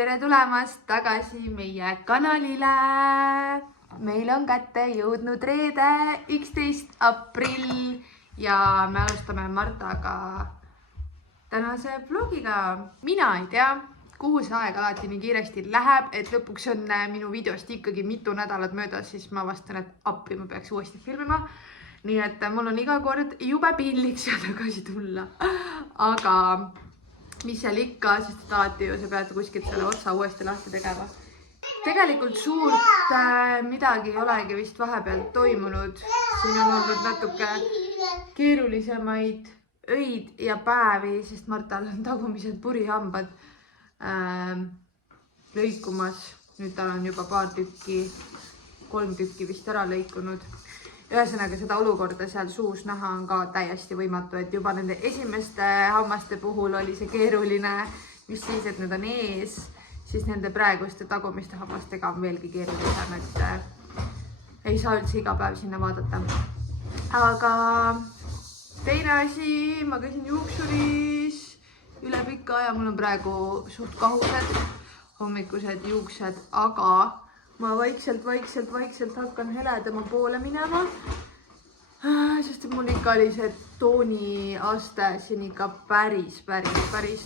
tere tulemast tagasi meie kanalile. Meil on kätte jõudnud reede 11. aprill ja me alustame Martaga tänase vlogiga. Mina ei tea, kuhu see aeg alati nii kiiresti läheb, et lõpuks on minu videost ikkagi mitu nädalat möödas, siis ma avastan, et appi ma peaks uuesti filmima. Nii et mul on iga kord jube piinlik siia tagasi tulla. Aga mis seal ikka, sest alati ju sa pead kuskilt selle otsa uuesti lahti tegema. Tegelikult suurt midagi ei olegi vist vahepeal toimunud. Siin on olnud natuke keerulisemaid öid ja päevi, sest Martal on tagumised purihambad lõikumas. Nüüd tal on juba 3 tükki vist ära lõikunud. Ühesõnaga seda olukorda seal suus näha on ka täiesti võimatu, et juba nende esimeste hammaste puhul oli see keeruline, mis siis, et need on ees, siis nende praeguste tagumiste hammastega on veelgi keerulisem, et ei saa üldse iga päev sinna vaadata. Aga teine asi, ma käisin juuksuris üle pika aja, mul on praegu suht kahused, hommikused juuksed, aga ma vaikselt hakkan heledama poole minema, sest mul ikka oli see tooniaste siin ikka päris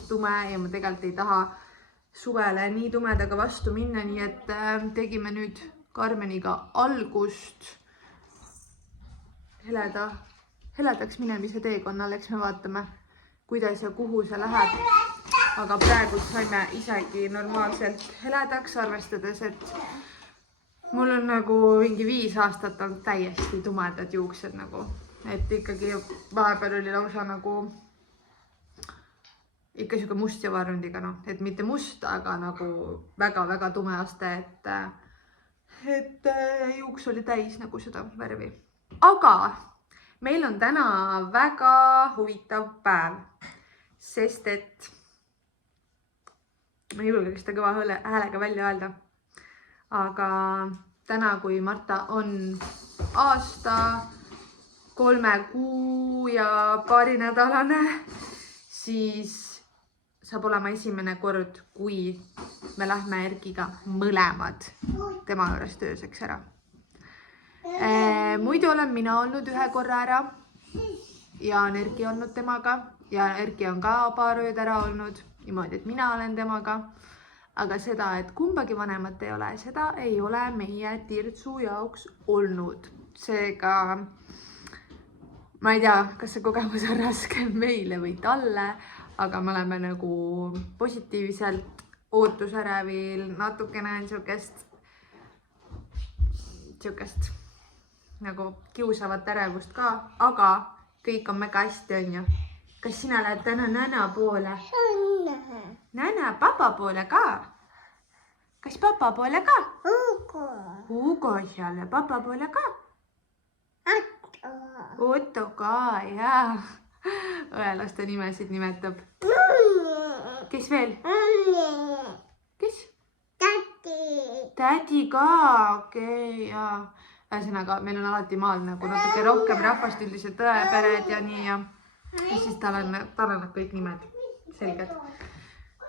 tume ja ma tegelikult ei taha suvele nii tumedaga vastu minna, nii et tegime nüüd Karmeniga algust heledaks minemise teekonnal, eks me vaatame, kuidas ja kuhu see läheb. Aga praegu saime isegi normaalselt heledaks, arvestades, et mul on nagu mingi 5 aastat on täiesti tumedad juuksed nagu, et ikkagi vahepeal oli lausa nagu ikka siuke must ja varrundiga, no, et mitte must, aga nagu väga tume aste, et juuks oli täis nagu seda värvi. Aga meil on täna väga huvitav päev, sest et ma ei julgeks seda kõva häälega välja öelda. Aga täna, kui Marta on aasta, 3 kuu ja paari nädalane, siis saab olema esimene kord, kui me lähme Erkiga mõlemad tema juures tööseks ära. Muidu olen mina olnud 1 korra ära ja on Erki olnud temaga ja Erki on ka paar ööd ära olnud, niimoodi, et mina olen temaga. Aga seda, et kumbagi vanemat ei ole, seda ei ole meie Tirtsu jaoks olnud. Seega, ma ei tea, kas see kogemus on raske meile või talle, aga me oleme nagu positiivselt ootusärevil, natukene siukest nagu kiusavat ärevust ka, aga kõik on mega hästi, on ju. Kas sina lähed täna näna poole? Näna, papa poole ka? Kas papa poole ka? Hugo seal ja papa poole ka? Otto ka, jaa. Õelaste nimesid nimetab. Kes veel? Kes? Tädi ka, okei, jaa. Ühesõnaga, meil on alati maal nagu natuke rohkem rahvast, üldiselt õepered ja nii ja siis tal on kõik nimed selged.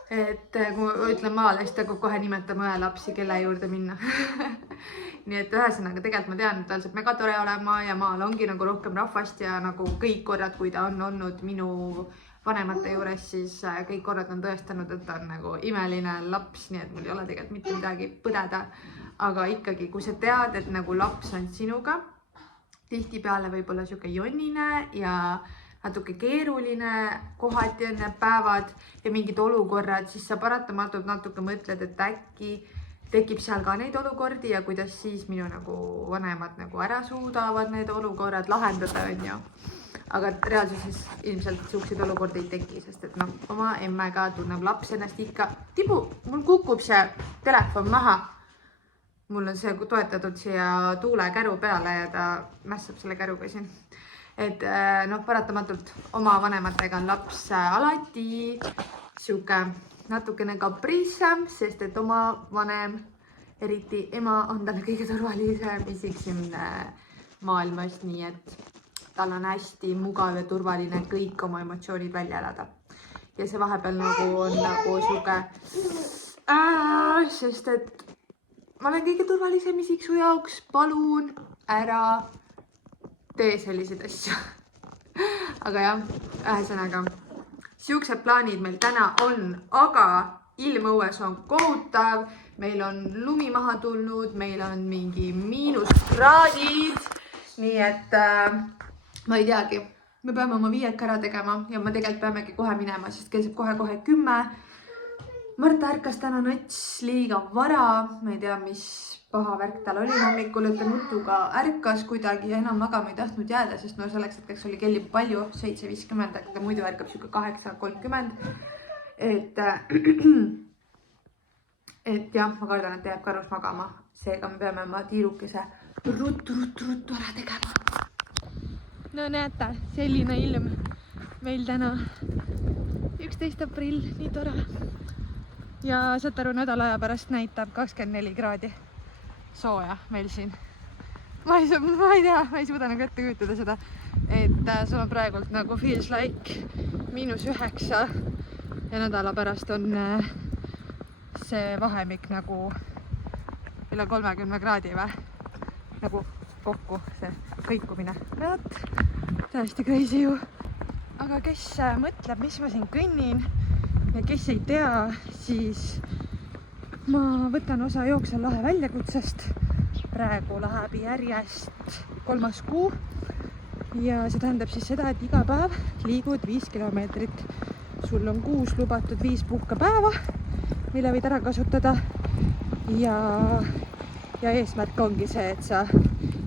Et kui ma ütlen maale, siis ta kohe nimetab õelapsi, kelle juurde minna. Nii et ühesõnaga, tegelikult ma tean, et tal saab mega tore olema ja maal ongi nagu rohkem rahvast ja nagu kõik korrad, kui ta on olnud minu vanemate juures, siis kõik korrad on tõestanud, et ta on nagu imeline laps, nii et mul ei ole tegelikult mitte midagi põdeda. Aga ikkagi, kui sa tead, et nagu laps on sinuga, tihtipeale võib olla siuke jonnine ja natuke keeruline, kohati on need päevad ja mingid olukorrad, siis sa paratamatult natuke mõtled, et äkki tekib seal ka neid olukordi ja kuidas siis minu nagu vanemad nagu ära suudavad need olukorrad lahendada, on ju. Aga reaalsuses ilmselt siukseid olukordi ei teki, sest et noh, oma emmega tunneb laps ennast ikka. Tibu, mul kukub see telefon maha. Mul on see toetatud siia tuulekäru peale ja ta mässab selle käruga siin. Et noh, paratamatult oma vanematega on laps alati siuke natukene kapriissam, sest et oma vanem, eriti ema, on talle kõige turvalisem isik siin maailmas, nii et tal on hästi mugav ja turvaline kõik oma emotsioonid välja elada. Ja see vahepeal nagu on nagu siuke Sest et ma olen kõige turvalisem isik su jaoks, palun ära tee selliseid asju. Aga jah, ühesõnaga, siuksed plaanid meil täna on, aga ilm õues on kohutav, meil on lumi maha tulnud, meil on mingi miinuskraadid, nii et ma ei teagi, me peame oma viieka ära tegema ja ma tegelikult peamegi kohe minema, sest kell saab kohe 10. Marta ärkas täna nats liiga vara, ma ei tea, mis paha värk tal oli hommikul, et ta nutuga ärkas kuidagi ja enam magama ei tahtnud jääda, sest no selleks hetkeks oli kelli palju, 7.50, aga ta muidu ärkab siuke 8.30. Et jah, ma kardan, et jääb karus magama, seega me peame oma tiirukese ruttu ära tegema. No näete, selline ilm meil täna, 11. aprill, nii tore. Ja saate aru, nädala aja pärast näitab 24 kraadi sooja meil siin. Ma ei tea, ma ei suuda nagu ette kujutada seda, et sul on praegult nagu feels like -9 ja nädala pärast on see vahemik nagu üle 30 kraadi või? Nagu kokku see kõikumine. Näed, täiesti crazy ju. Aga kes mõtleb, mis ma siin kõnnin ja kes ei tea, siis ma võtan osa Jooksel lahe väljakutsest. Praegu läheb järjest 3. kuu ja see tähendab siis seda, et iga päev liigud 5 kilomeetrit. Sul on kuus lubatud 5 puhkepäeva, mille võid ära kasutada ja eesmärk ongi see, et sa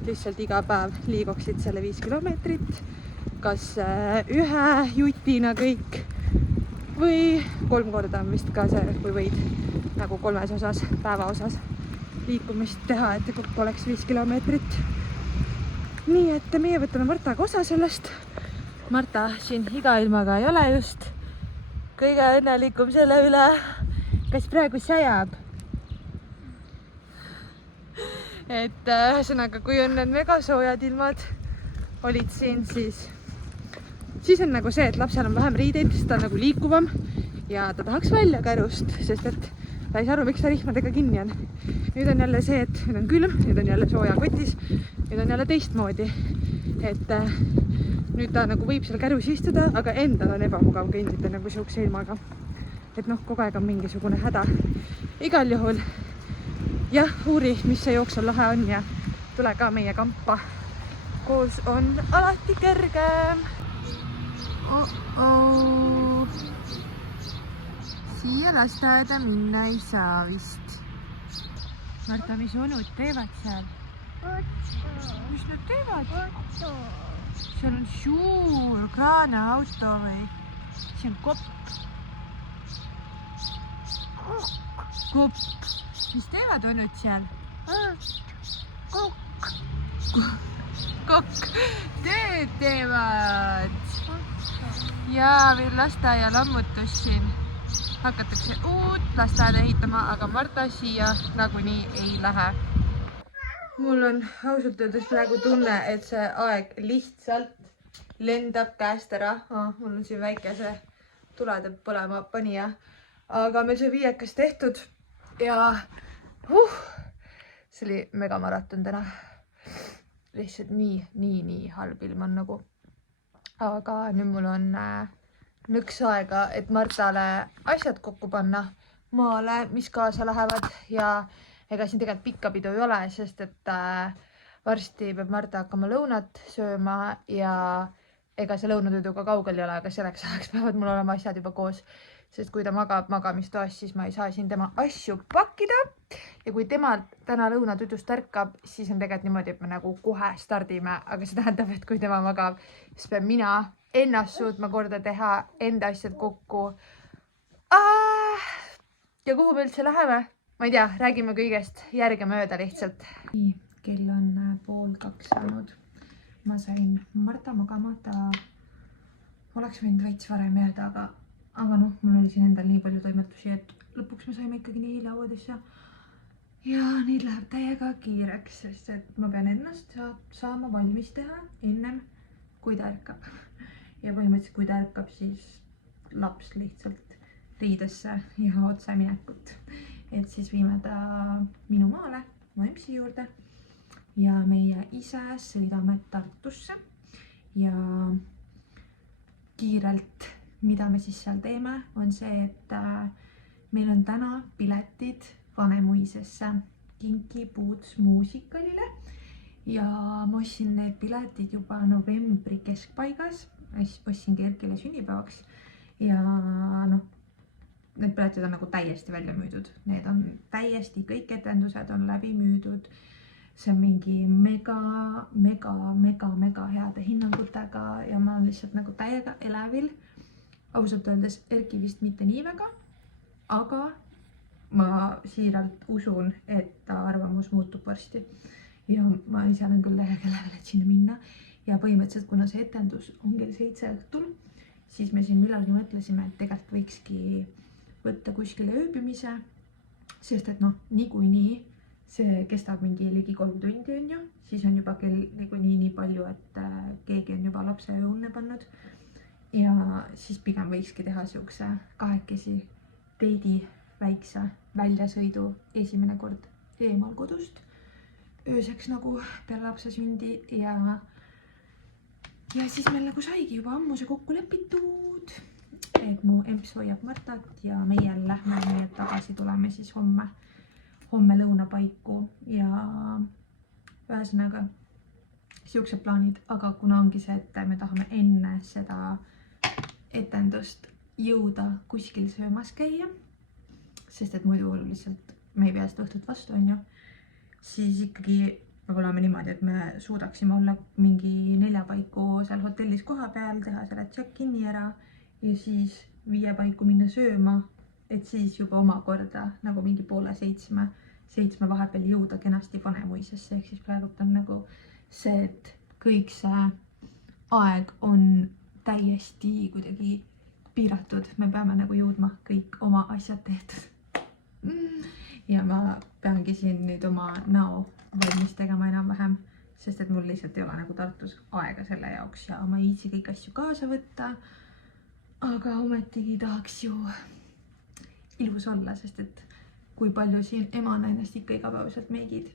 lihtsalt iga päev liiguksid selle 5 kilomeetrit, kas ühe jutina kõik või 3 korda on vist ka see, kui võid nagu 3 osas, päeva osas liikumist teha, et kokku oleks 5 kilomeetrit. Nii et meie võtame Martaga osa sellest. Marta siin iga ilmaga ei ole just kõige õnnelikum selle üle, kas praegu sajab. Et ühesõnaga, kui on need megasoojad ilmad olid siin, siis on nagu see, et lapsel on vähem riideid, sest ta on nagu liikuvam ja ta tahaks välja kärust, sest et ta ei saa aru, miks ta rihmadega kinni on. Nüüd on jälle see, et nüüd on külm, nüüd on jälle sooja kotis, nüüd on jälle teistmoodi. Et nüüd ta nagu võib seal kärus istuda, aga endal on ebamugav kõndida nagu siukse ilmaga. Et noh, kogu aeg on mingisugune häda. Igal juhul, jah, uuri, mis see Jooksel lahe on ja tule ka meie kampa. Koos on alati kergem. Siia lasteaeda minna ei saa vist. Marta, mis onud teevad seal? Mis nad teevad? Seal on suur kraanaauto või? See on kopp. Kopp. Mis teevad onud seal? Kokk. Tööd teevad. Ja veel lasteaia lammutus siin. Hakatakse uut lasteaeda ehitama, aga Marta siia nagunii ei lähe. Mul on ausalt öeldes praegu tunne, et see aeg lihtsalt lendab käest ära. Mul on siin väike see tulede põlema panija. Aga meil see viiekas tehtud ja see oli megamaraton täna. Lihtsalt nii halb ilm on nagu. Aga nüüd mul on nõks aega, et Martale asjad kokku panna maale, mis kaasa lähevad ja ega siin tegelikult pikka pidu ei ole, sest et varsti peab Marta hakkama lõunat sööma ja ega see lõunatüdu ka kaugel ei ole, aga selleks ajaks peavad mul olema asjad juba koos, sest kui ta magab magamistoas, siis ma ei saa siin tema asju pakkida ja kui tema täna lõunatüdust ärkab, siis on tegelikult niimoodi, et me nagu kohe stardime, aga see tähendab, et kui tema magab, siis peab mina ennast suutma korda teha, enda asjad kokku. Ja kuhu me üldse läheme? Ma ei tea, räägime kõigest järgemööda lihtsalt. Nii, kell on 1:30 saanud. Ma sain Marta magama, ta oleks võinud veits varem jääda, aga noh, mul oli siin endal nii palju toimetusi, et lõpuks me saime ikkagi nii hilja uudesse. Ja nüüd läheb täiega kiireks, sest et ma pean ennast saama valmis teha ennem, kui ta ärkab. Ja põhimõtteliselt, kui ta ärkab, siis laps lihtsalt riidesse ja otseminekut. Et siis viime ta minu maale, mu empsi juurde ja meie ise sõidame Tartusse ja kiirelt, mida me siis seal teeme, on see, et meil on täna piletid Vanemuisesse Kinkipuuts muusikalile ja ma ostsin need piletid juba novembri keskpaigas, siis ostsingi Erkile sünnipäevaks ja noh, need piletid on nagu täiesti välja müüdud. Need on täiesti, kõik etendused on läbi müüdud. See on mingi mega heade hinnangutega ja ma olen lihtsalt nagu täiega elevil. Ausalt öeldes Erki vist mitte nii väga, aga ma siiralt usun, et ta arvamus muutub varsti. Ja ma ise olen küll täiega elevil, et sinna minna. Ja põhimõtteliselt, kuna see etendus on kell 7 õhtul, siis me siin millalgi mõtlesime, et tegelikult võikski võtta kuskile ööbimise, sest et noh, niikuinii see kestab mingi ligi 3 tundi on ju, siis on juba kell niikuinii nii palju, et keegi on juba lapse ööunne pannud ja siis pigem võikski teha siukse kahekesi teidi väikse väljasõidu esimene kord eemal kodust ööseks nagu peale lapse sündi ja siis meil nagu saigi juba ammu see kokku lepitud, et mu emps hoiab Martat ja meie lähme, nii et tagasi tuleme siis homme lõunapaiku ja ühesõnaga siuksed plaanid, aga kuna ongi see, et me tahame enne seda etendust jõuda kuskil söömas käia, sest et muidu lihtsalt me ei pea seda õhtut vastu, on ju, siis ikkagi me oleme niimoodi, et me suudaksime olla mingi 4 paiku seal hotellis koha peal, teha selle check-in'i ära ja siis 5 paiku minna sööma, et siis juba omakorda nagu mingi 6:30 vahepeal jõuda kenasti Vanemuisesse, ehk siis praegu on nagu see, et kõik see aeg on täiesti kuidagi piiratud, me peame nagu jõudma kõik oma asjad tehtud. Ja ma peangi siin nüüd oma näo valmis tegema enam-vähem, sest et mul lihtsalt ei ole nagu Tartus aega selle jaoks ja ma ei viitsi kõik asju kaasa võtta. Aga ometigi tahaks ju ilus olla, sest et kui palju siin emana ennast ikka igapäevaselt meigid.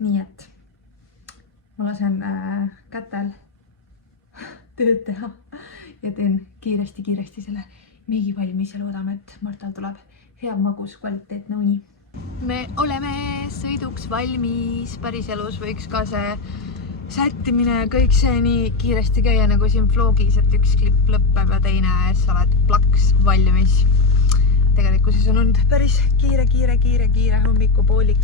Nii et ma lasen kätel tööd teha ja teen kiiresti selle meigi valmis ja loodame, et Martal tuleb hea magus kvaliteetne uni. Me oleme sõiduks valmis, päriselus võiks ka see sättimine ja kõik see nii kiiresti käia nagu siin vlogis, et üks klipp lõpeb ja teine sa oled plaks valmis. Tegelikkuses on olnud päris kiire hommikupoolik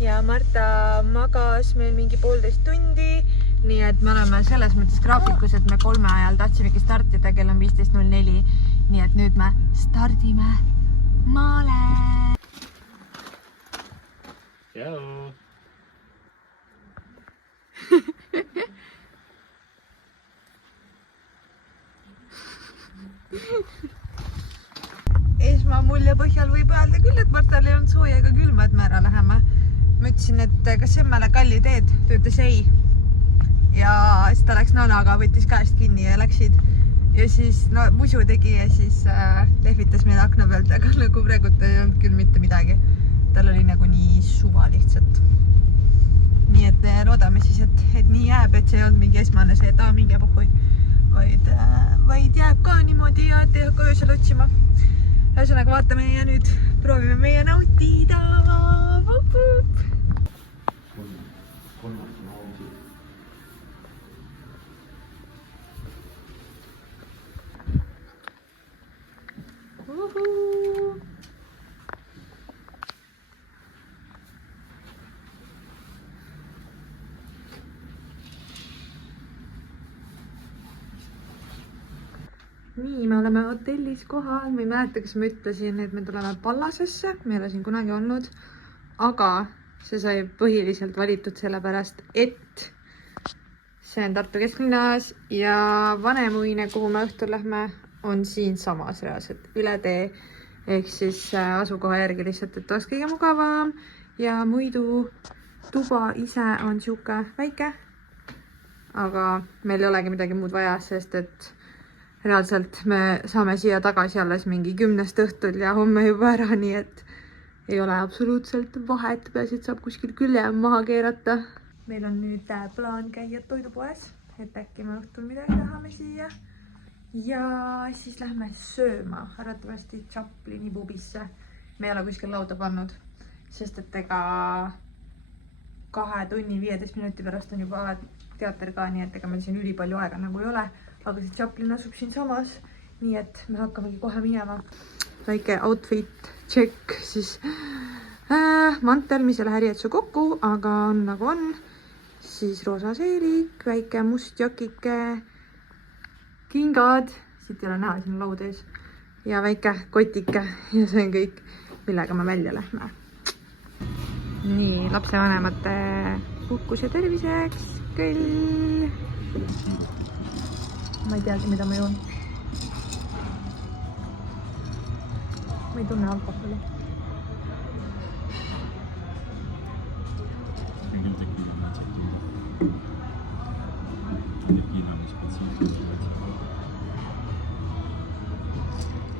ja Marta magas meil mingi 1,5 tundi, nii et me oleme selles mõttes graafikus, et me 3 ajal tahtsimegi startida, kell on 15:04, nii et nüüd me stardime maale. Ciao! Esmamulje põhjal võib öelda küll, et Martal ei olnud sooja ega külma, et me ära läheme. Ma ütlesin, et kas Semmele kalli teed, ta ütles ei. Ja siis ta läks nanaga, võttis käest kinni ja läksid. Ja siis musu tegi ja siis lehvitas meile akna pealt, aga nagu praegult ei olnud küll mitte midagi. Tal oli nagu nii suva lihtsalt. Nii et loodame siis, et nii jääb, et see ei olnud mingi esmane see, et minge puhui. Vaid jääb ka niimoodi ja et ei hakka öösel otsima. Ühesõnaga vaatame ja nüüd proovime meie nautida. Nii, me oleme hotellis kohal, ma ei mäleta, kas ma ütlesin, et me tuleme Pallasesse, me ei ole siin kunagi olnud, aga see sai põhiliselt valitud sellepärast, et see on Tartu kesklinnas ja Vanemuine, kuhu me õhtul lähme, on siin samas reaalselt üle tee, ehk siis asukoha järgi lihtsalt, et oleks kõige mugavam ja muidu tuba ise on siuke väike, aga meil ei olegi midagi muud vaja, sest et reaalselt me saame siia tagasi alles mingi 10 õhtul ja homme juba ära, nii et ei ole absoluutselt vahet, peaasi, et saab kuskil külje maha keerata. Meil on nüüd plaan käia toidupoes, et äkki me õhtul midagi tahame siia. Ja siis lähme sööma, arvatavasti Chaplini pubisse. Me ei ole kuskil lauda pannud, sest et ega 2 tunni 15 minuti pärast on juba teater ka, nii et ega meil siin ülipalju aega nagu ei ole. Aga see Chaplin asub siin samas, nii et me hakkamegi kohe minema. Väike outfit check, siis mantel, mis ei lähe riietuse kokku, aga on nagu on. Siis roosa seelik, väike must jakike, kingad, siit ei ole näha, siin on laud ees. Ja väike kotike ja see on kõik, millega me välja lähme. Nii, lapsevanemate puhkus ja terviseks küll. Ma ei teagi, mida ma joon. Ma ei tunne alkoholi.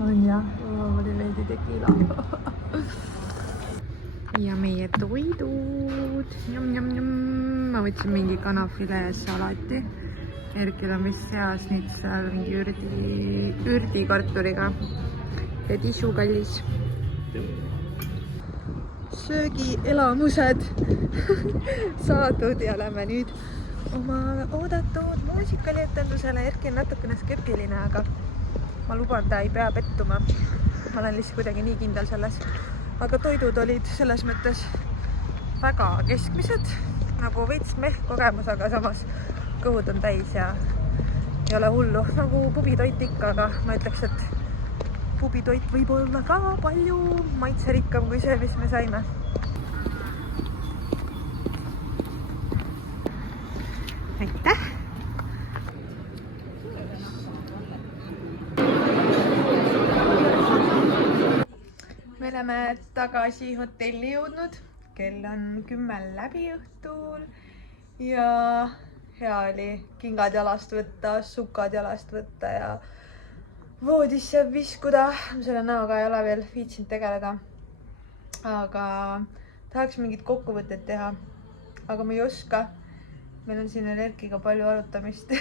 On jah, oli veidi tekiila. Ja meie toidud. Ma võtsin mingi kanafile salati. Erkil on vist seas seal mingi ürdikartuliga. Ja tisu kallis. Söögielamused saadud ja lähme nüüd oma oodatud muusikalietendusele. Erki on natukene skeptiline, aga ma luban, ta ei pea pettuma. Ma olen lihtsalt kuidagi nii kindel selles. Aga toidud olid selles mõttes väga keskmised, nagu veits kogemus, aga samas kõhud on täis ja ei ole hullu. Nagu pubitoit ikka, aga ma ütleks, et pubitoit võib olla ka palju maitserikkam kui see, mis me saime. Aitäh! Me oleme tagasi hotelli jõudnud. Kell on 10 läbi õhtul ja hea oli kingad jalast võtta, sukad jalast võtta ja voodisse viskuda. Selle näoga ei ole veel viitsinud tegeleda. Aga tahaks mingit kokkuvõtet teha. Aga ma ei oska. Meil on siin Erkiga palju arutamist.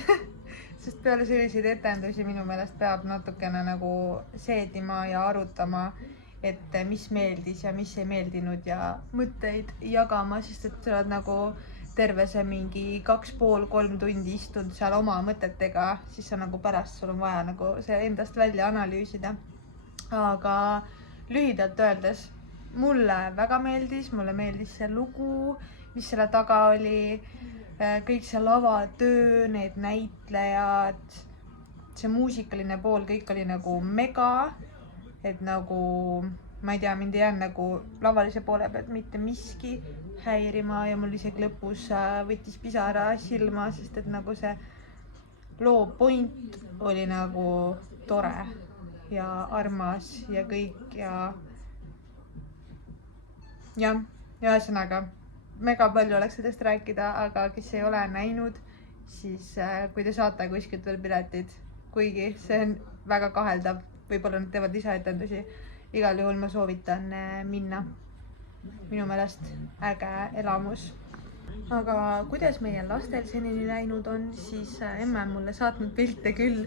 Sest peale selliseid etendusi minu meelest peab natukene nagu seedima ja arutama, et mis meeldis ja mis ei meeldinud ja mõtteid jagama, sest et sa oled nagu terve see mingi 2,5–3 tundi istunud seal oma mõtetega, siis sa nagu pärast sul on vaja nagu see endast välja analüüsida. Aga lühidalt öeldes, mulle väga meeldis, mulle meeldis see lugu, mis selle taga oli, kõik see lavatöö, need näitlejad, see muusikaline pool, kõik oli nagu mega. Et nagu, ma ei tea, mind ei jäänud nagu lavalise poole pealt mitte miski häirima ja mul isegi lõpus võttis pisara silma, sest et nagu see loo point oli nagu tore ja armas ja kõik ja ühesõnaga mega palju oleks sellest rääkida, aga kes ei ole näinud, siis kui te saate kuskilt veel piletid, kuigi see on väga kaheldav, võib-olla nad teevad lisaetendusi. Igal juhul ma soovitan minna. Minu meelest äge elamus. Aga kuidas meie lastel senini läinud on, siis emme on mulle saatnud pilte küll.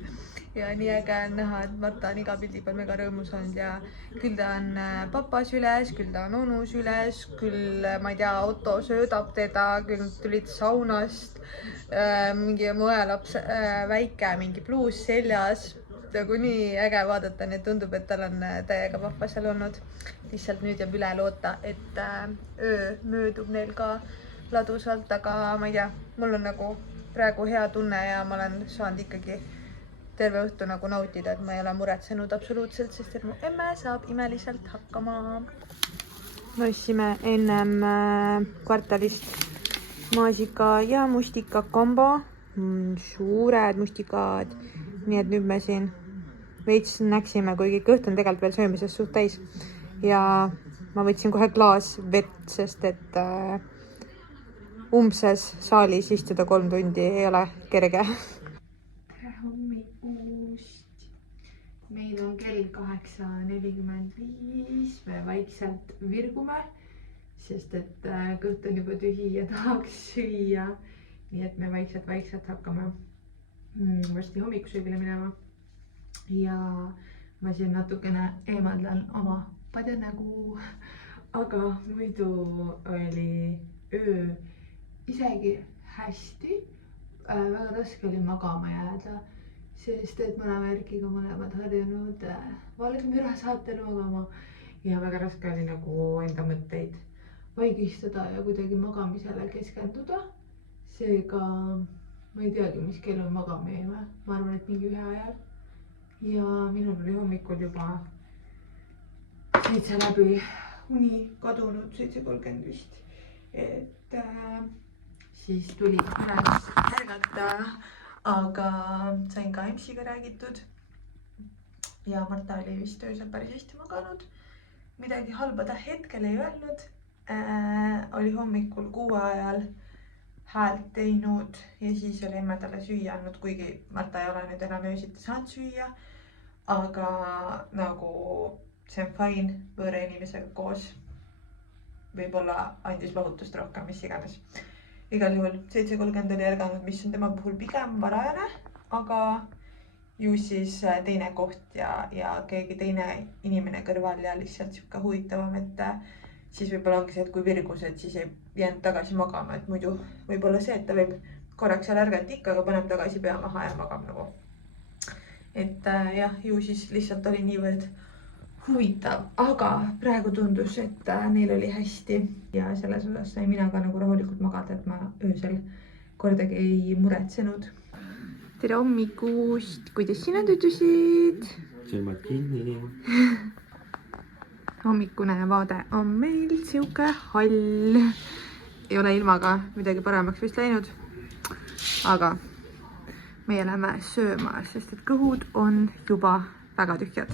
Ja nii äge on näha, et Marta on iga pildi peal mega rõõmus olnud ja küll ta on papas üles, küll ta on onus üles, küll ma ei tea, Otto söödab teda, küll tulid saunast, mingi mu õelaps väike, mingi pluus seljas. Nagu nii äge vaadata, nii tundub, et tal on täiega vahva seal olnud. Lihtsalt nüüd jääb üle loota, et öö möödub neil ka ladusalt, aga ma ei tea, mul on nagu praegu hea tunne ja ma olen saanud ikkagi terve õhtu nagu nautida, et ma ei ole muretsenud absoluutselt, sest et mu emme saab imeliselt hakkama. Me ostsime ennem kvartalist maasika ja mustika kombo. Suured mustikad. Nii et nüüd me siin veits näksime, kuigi kõht on tegelikult veel söömisest suht täis. Ja ma võtsin kohe klaas vett, sest et umbses saalis istuda 3 tundi ei ole kerge. Hommikust meil on kell 8:45, me vaikselt virgume, sest et kõht on juba tühi ja tahaks süüa. Nii et me vaikselt hakkame varsti hommikusööbile minema. Ja ma siin natukene eemaldan oma padjanägu, aga muidu oli öö isegi hästi. Väga raske oli magama jääda, sest et me oleme Erkiga mõlemad harjunud valgmüra saatel magama ja väga raske oli nagu enda mõtteid vaigistada ja kuidagi magamisele keskenduda. Seega ma ei teagi, mis kell me magama jäime. Ma arvan, et mingi 1 ajal. Ja minul oli hommikul juba 7 läbi uni kadunud, 7:30 vist. Et siis tuli üles ärgata, aga sain ka EMS-iga räägitud. Ja Marta oli vist öösel päris hästi maganud. Midagi halba ta hetkel ei öelnud. Oli hommikul 6 ajal häält teinud ja siis oli emme talle süüa andnud, kuigi Marta ei ole nüüd enam öösiti saanud süüa. Aga nagu see on fine võõra inimesega koos. Võib-olla andis lohutust rohkem, mis iganes. Igal juhul 7:30 oli ärganud, mis on tema puhul pigem varajane, aga ju siis teine koht ja keegi teine inimene kõrval ja lihtsalt siuke huvitavam, et siis võib-olla ongi see, et kui virgus, et siis ei jäänud tagasi magama, et muidu võib-olla see, et ta võib korraks seal ärgata ikka, aga paneb tagasi pea maha ja magab nagu. Et jah, ju siis lihtsalt oli niivõrd huvitav, aga praegu tundus, et neil oli hästi ja selles osas sai mina ka nagu rahulikult magada, et ma öösel kordagi ei muretsenud. Tere hommikust, kuidas sina tüdrusid? Silmad kinni. Hommikune vaade on meil siuke hall. Ei ole ilmaga midagi paremaks vist läinud. Aga meie läheme sööma, sest et kõhud on juba väga tühjad.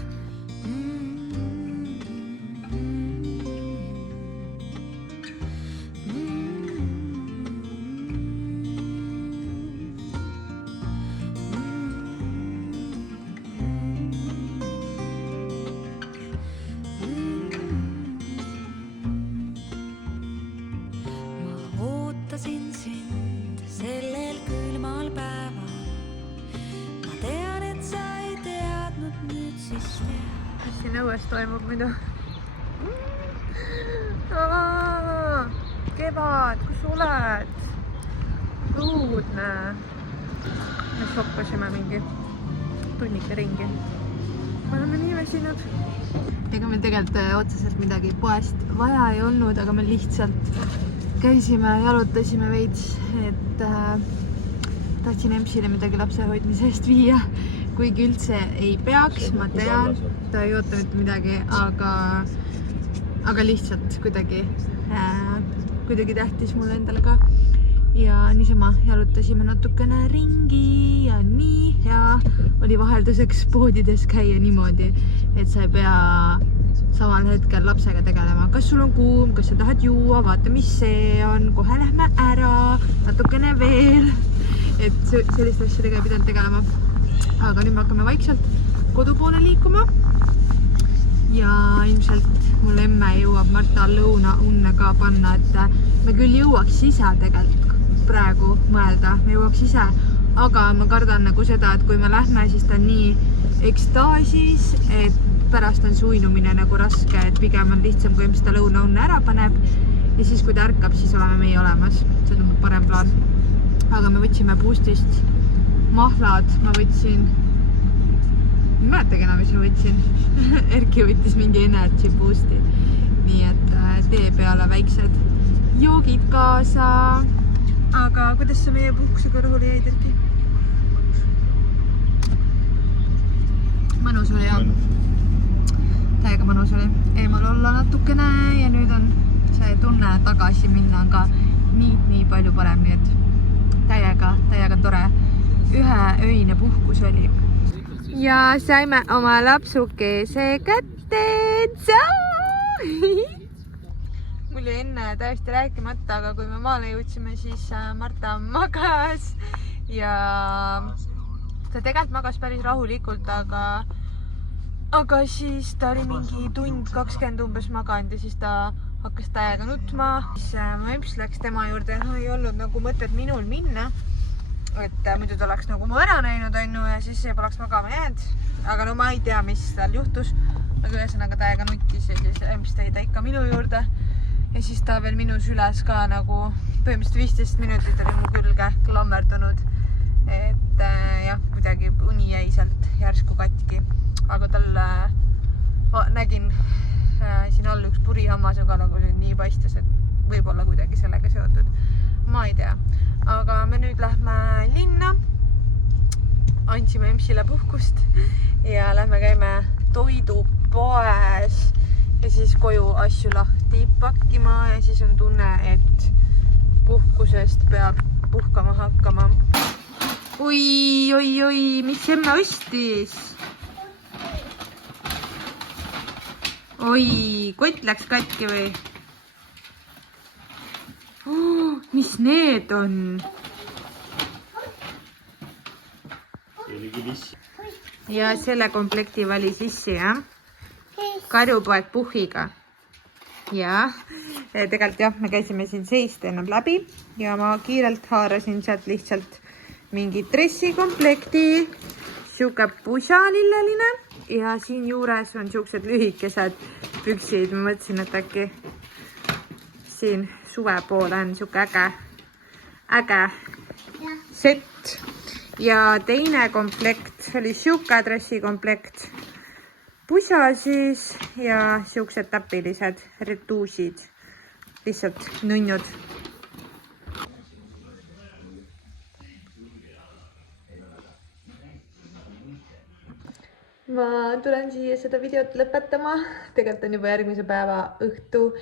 Siin õues toimub muidu. Kevad, kus oled? Õudne. Me shoppasime mingi tunnike ringi. Me oleme nii väsinud. Ega meil tegelikult otseselt midagi poest vaja ei olnud, aga me lihtsalt käisime, jalutasime veits, et tahtsin EMS-ile midagi lapse hoidmise eest viia. Kuigi üldse ei peaks, ma tean, ta ei oota mitte midagi, aga lihtsalt kuidagi tähtis mulle endale ka. Ja niisama jalutasime natukene ringi ja nii hea oli vahelduseks poodides käia niimoodi, et sa ei pea samal hetkel lapsega tegelema. Kas sul on kuum, kas sa tahad juua, vaata mis see on, kohe lähme ära, natukene veel. Et sellist asjadega ei pidanud tegelema. Aga nüüd me hakkame vaikselt kodu poole liikuma ja ilmselt mul emme jõuab Marta lõuna unne ka panna, et me küll jõuaks ise tegelikult praegu mõelda, me jõuaks ise, aga ma kardan nagu seda, et kui me lähme, siis ta on nii ekstaasis, et pärast on suinumine nagu raske, et pigem on lihtsam, kui emme seda lõuna unne ära paneb ja siis kui ta ärkab, siis oleme meie olemas, see tundub parem plaan. Aga me võtsime Boostist mahlad, ma võtsin, ma mäletagi enam, mis ma võtsin. Erki võttis mingi Energy Boosti. Nii et tee peale väiksed joogid kaasa. Aga kuidas sa meie puhkusega rahule jäid, Erki? Mõnus oli jah. Täiega mõnus oli. Eemal olla natukene ja nüüd on see tunne tagasi minna on ka nii palju parem, nii et täiega tore. Üheöine puhkus oli. Ja saime oma lapsukese kätte. Mul oli enne täiesti rääkimata, aga kui me maale jõudsime, siis Marta magas ja ta tegelikult magas päris rahulikult, aga aga siis ta oli mingi tund 20 umbes maganud ja siis ta hakkas täiega nutma. Siis mu emps läks tema juurde, no ei olnud nagu mõtet minul minna. Et muidu ta oleks nagu mu ära näinud, onju, ja siis ei poleks magama jäänud. Aga no ma ei tea, mis seal juhtus. Aga ühesõnaga täiega nuttis ja siis emps tõi ta ikka minu juurde. Ja siis ta veel minu süles ka nagu põhimõtteliselt 15 minutit oli mu külge klammerdunud. Et jah, kuidagi uni jäi sealt järsku katki. Aga tal nägin siin all üks purihammas on ka nagu nii paistes, et võib-olla kuidagi sellega seotud. Ma ei tea. Aga me nüüd lähme linna. Andsime emsile puhkust ja lähme käime toidupoes ja siis koju asju lahti pakkima ja siis on tunne, et puhkusest peab puhkama hakkama. Oi, mis emme ostis? Oi, kott läks katki või? Mis need on? Ja selle komplekti vali sissi, jah? Karjupoeg puhhiga. Ja tegelikult jah, me käisime siin seist ennem läbi ja ma kiirelt haarasin sealt lihtsalt mingi dressikomplekti, siuke pusalilleline ja siin juures on siuksed lühikesed püksid. Ma mõtlesin, et äkki siin suve poole on siuke äge set ja teine komplekt oli siuke dressikomplekt, pusa siis ja siuksed täpilised retuusid, lihtsalt nunnud. Ma tulen siia seda videot lõpetama. Tegelikult on juba järgmise päeva õhtu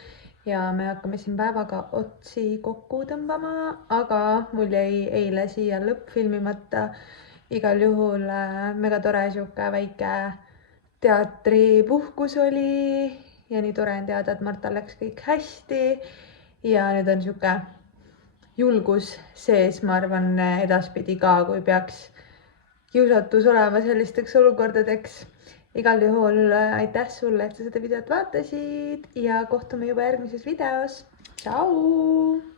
ja me hakkame siin päevaga otsi kokku tõmbama, aga mul jäi eile siia lõppfilmimata. Igal juhul mega tore siuke väike teatripuhkus oli ja nii tore on teada, et Martal läks kõik hästi ja nüüd on siuke julgus sees, ma arvan, edaspidi ka, kui peaks kiusatus olema sellisteks olukordadeks. Igal juhul aitäh sulle, et sa seda videot vaatasid ja kohtume juba järgmises videos. Tšau!